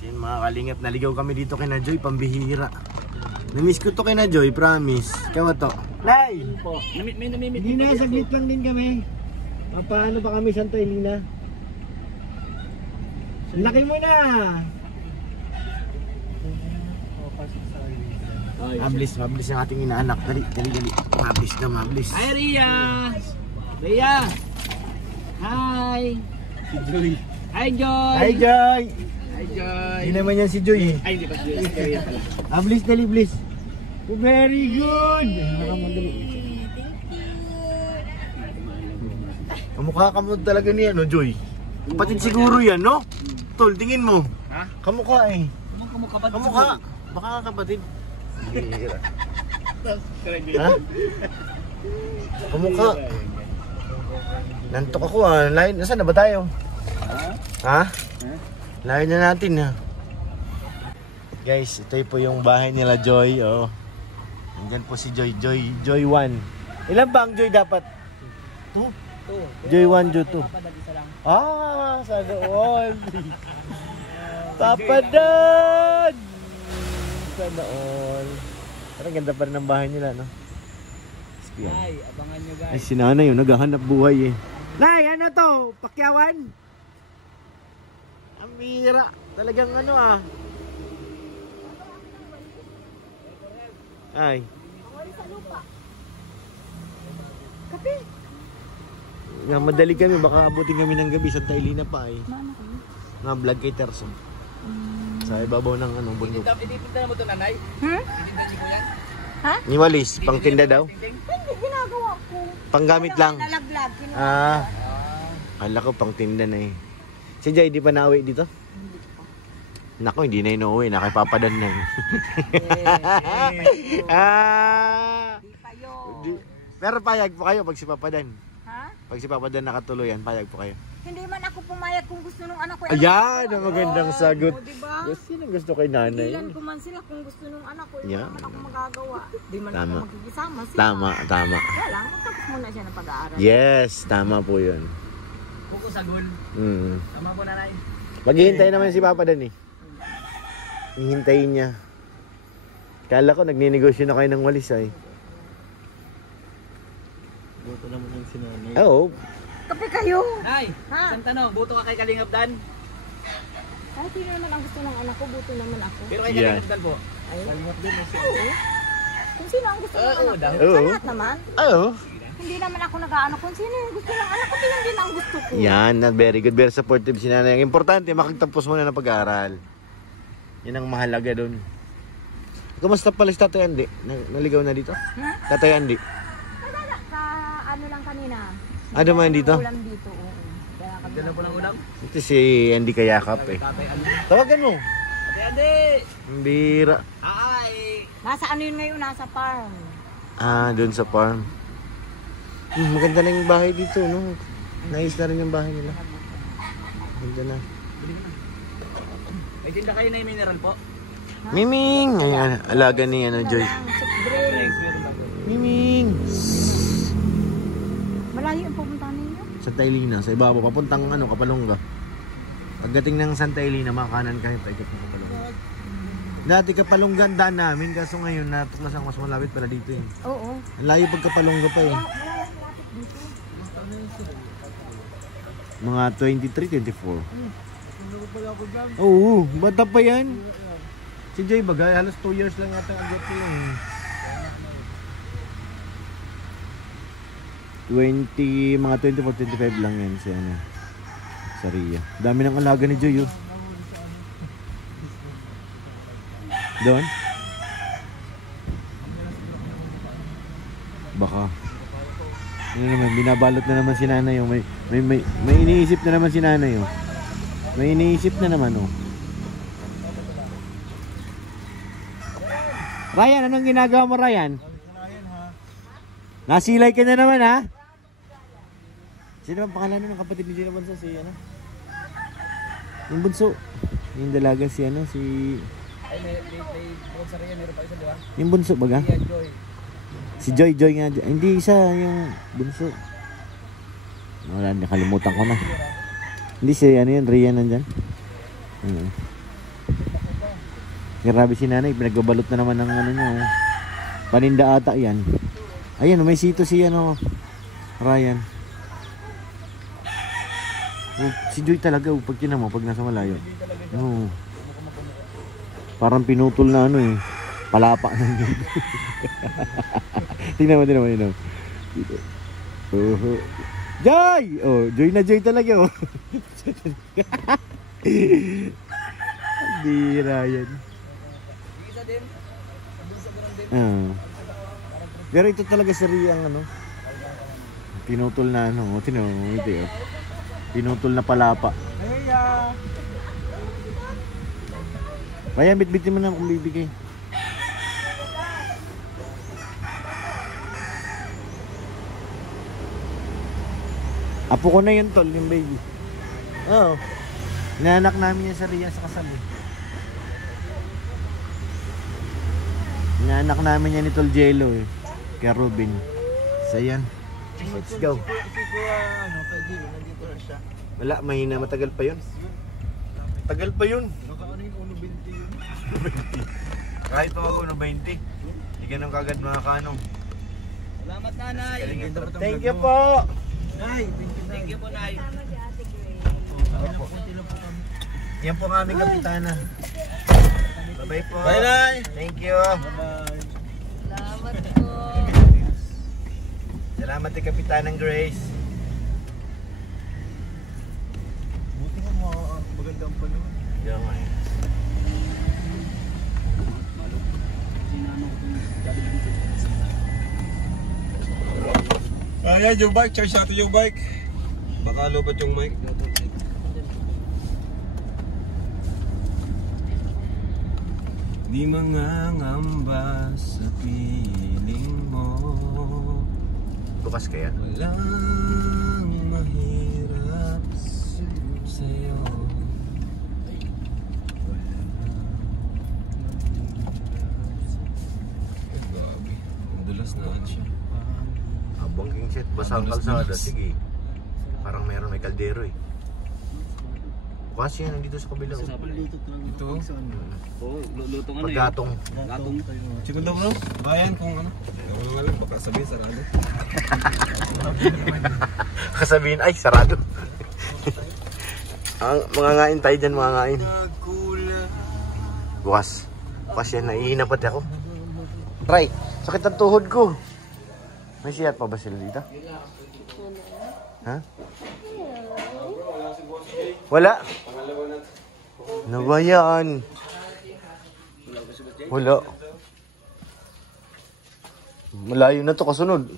Yan mga kalingap, naligaw kami dito kay na Joy, pambihira. Namiss ko to kay na Joy, promise. Kawa to. Nay! Hindi na, saglit lang din kami. Paano ba kami Santa Elena? Laki mo na! Mabilis ang ating inaanak. Dali. Mabilis. Hi, Ria! Ria! Hi! Si Joy. Hi, Joy! Hi, Joy! Hi, Joy! Hindi naman yan si Joy eh. Ay, hindi ba si Ria pala? Mabilis, dali, bilis. Oh, very good! Nakamadali. Kamukha ka mo talaga niya, no, Joy? Kapatid siguro yan, no? Tol, tingin mo. Ha? Kamukha eh. Kamukha ba? Kamukha. Baka nga kapatid. Ha? Kamukha. Nantok ako ah. Lain, nasaan na ba tayo? Ha? Lain na natin ha. Guys, ito po yung bahay nila Joy. Oh. Nandyan po si Joy. Joy 1. Ilan ba ang Joy dapat? 2. Joy 1, Joy 2. Ah, sana all. Papadad! Sana all. Parang ganda pa rin ang bahay nila, no? Ay, abangan nyo guys. Ay, si nanay yun, naghahanap buhay eh. Nay, ano to? Pakyawan? Ang bira. Talagang ano ah. Ay. Kape. Nga madali kami, baka abutin kami ng gabi sa Tailina pa eh. Nga vlog kay Terson. Sa ibabaw ng anong bundok. Itipinta na mo ito, nanay? Itipinta niyo po yan? Ha? Ni Walis, pang tinda daw. Hindi, ginagawa ko. Panggamit lang. Nalaglag. Ah. Kala ko pang tinda na eh. Si Jay, di pa nauwi dito? Nako, hindi na inuwi. Nakipapadan na. Hindi pa yun. Pero payag po kayo pag si Papadan. Ha? Pag si Papadan nakatuluyan, payag po kayo. Hindi man ako pumayag kung gusto nung anak ko. Ayan, ang magandang sagot. O, diba? Yes, yun ang gusto kay nanay. Ilan ko man sila kung gusto nung anak ko. Hindi Yeah. naman ako magagawa. Di man Tama. ako magkikisama sila. Tama. Kaya lang, magtapos muna siya ng pag-aaral. Yes, tama po yun. Kuko sagol. Tama po, nanay. Maghihintay naman si Papadan eh. Hihintayin niya. Kala ko nagninegosyo na kayo ng walis ay. Buto naman yung sinanay. Oo. Kape kayo. Nay, Ha? isang tanong. Buto ka kay Kalingap Dan? Kahit sino naman ang gusto ng anak ko, buto naman ako. Pero kay Yeah. Kalingap Dan po? Ay, oo. Kung sino ang gusto ng Oo, anak ko. daw. Oo. Sa lahat naman. Oo. Hindi naman ako nag-aano kung sino yung gusto ng anak ko. Yun din ang gusto ko. Yan, very good, very supportive si nanay. Ang importante, makagtapos muna ng pag-aaral. Yan ang mahalaga doon. Kumusta pala si Tatay Andy? Naligaw na dito? Ha? Tatay Andy? Wala, ka ano lang kanina. Ah, dumaan dito? Ulam dito, oo. Kaya kami Ganun po ng ulam? Ito si Andy Kayakap eh. Tatay Andi. Tawagan mo. Tatay Andi! Ang bira. Ay! Nasa ano yun ngayon? Nasa farm. Ah, doon sa farm. Maganda na yung bahay dito, no? Nice na rin yung bahay nila. Ganda na. May tinda kayo na yung mineral po? Miming! Ayan, alaga ni Joy. Ang soft drink. Meron ba? Miming! Malayo ang pupuntahan ninyo? Santa Elena, sa ibabaw, papuntang Kapalongga. Pagdating ng Santa Elena, makakanan ka ito, ikot ng Kapalongga. Dati Kapalongga ang daan namin, kaso ngayon natuklasang mas malapit pala dito eh. Oo. Ang layo pag Kapalongga pa eh. Wala malapit dito. Mga 23, 24. Oo, bata pa yan. Si Joy bagay, halos 2 years lang yata ang agad nila eh. 20, mga 24, 25 lang yan si sa Ria. Dami ng alaga ni Joy oh. Doon? Baka. Ano naman, binabalot na naman si nanay oh. May iniisip na naman si nanay oh. May iniisip na naman oh. Ryan, anong ginagawa mo Ryan? Nasilay ka na naman ha? Sino ang pangalan ng kapatid ni Gina Bansa? Si ano? Yung bunso. Yung dalaga si ano? Si... Ay, may bukod sa Ria, meron pa isa, di ba? Yung bunso baga? Ria Joy. Si Joy nga. Hindi isa yung bunso. Wala, nakalimutan ko na. Hindi si ano yun, Rian nandyan. Grabe si nanay, pinagbabalot na naman ng ano niya. Paninda ata yan. Ayan, may sito si ano, Ryan. Oh, si Joy talaga, pag tinan mo, pag nasa malayo. Oo. Parang pinutol na ano eh. Palapa na yun. Tingnan mo. Dito. Oh. Joy! Oh, Joy na Joy talaga oh. Hindi Ryan. Isa din. Doon sa buran din. Pero ito talaga si Riang ano. Pinutol na ano. Tingnan mo, ito oh. Pinutol na palapa. Kaya bitbitin mo na kung bibigay. Apo ko na yun tol, yung baby. Oo. Inaanak namin yan sa Ria sa kasal eh. Inaanak namin yan ni Tol Jello eh. Kaya Ruben. So yan. Let's go. Nandito na siya. Wala, mahina. Matagal pa yun. Tagal pa yun. Baka ano yung 1.20 yun? 20. Kahit pa ako 20. Hindi ganun kagad mga kanong. Salamat nanay. Thank you po. Nay, thank you po nay. Tama si Ate Grace. Kunti lang po kami. Yan po ang aming kapitana. Bye-bye po. Bye, Nay. Thank you. Bye-bye. Salamat po. Salamat kay Kapitanang Grace. Buti mo magandang panahon. Yan nga eh. Ayan yung bike, charge natin yung bike. Baka lupat yung mic. Di mangangamba sa piling mo. Bukas kaya? Walang mahirap sa'yo. Ay, grabe. Ang dulas na siya. Abang king set, basa ang kalsada. Sige. Parang meron may kaldero eh. Bukas yan, nandito sa kabila. Ito. Oo, lutong ano Paggatong. Gatong. Chicken daw bro, bayan kung ano. Ewan nga lang, baka sabihin sarado. Kasabihin, ay, sarado. Ang mga ngain tayo dyan, mga ngain. Bukas. Bukas yan, naihina pati ako. Try, sakit ang tuhod ko. May siyat pa ba sila dito? Ha? Wala. Ano ba yan? Wala. Malayo na to kasunod.